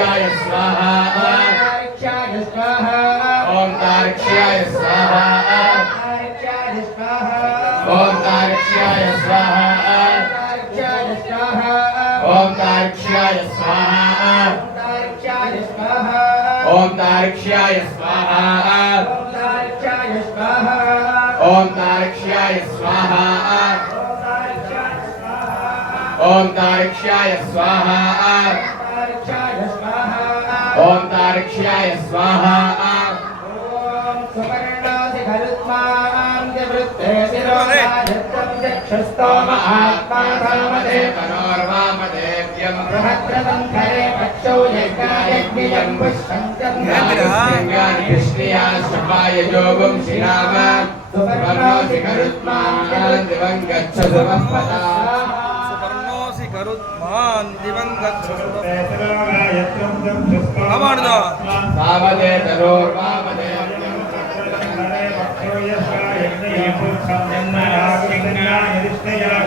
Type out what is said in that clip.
तार्क्ष्याय स्वाहा ओम तार्क्ष्याय स्वाहा ओम तार्क्ष्याय स्वाहा ओम तार्क्ष्याय स्वाहा ओम तार्क्ष्याय स्वाहा ओम तार्क्ष्याय स्वाहा ओम तार्क्ष्याय स्वाहा ओम तार्क्ष्याय स्वाहा गरुत्मान दिवंगत सावदे तरोर्वामदे यज्ञ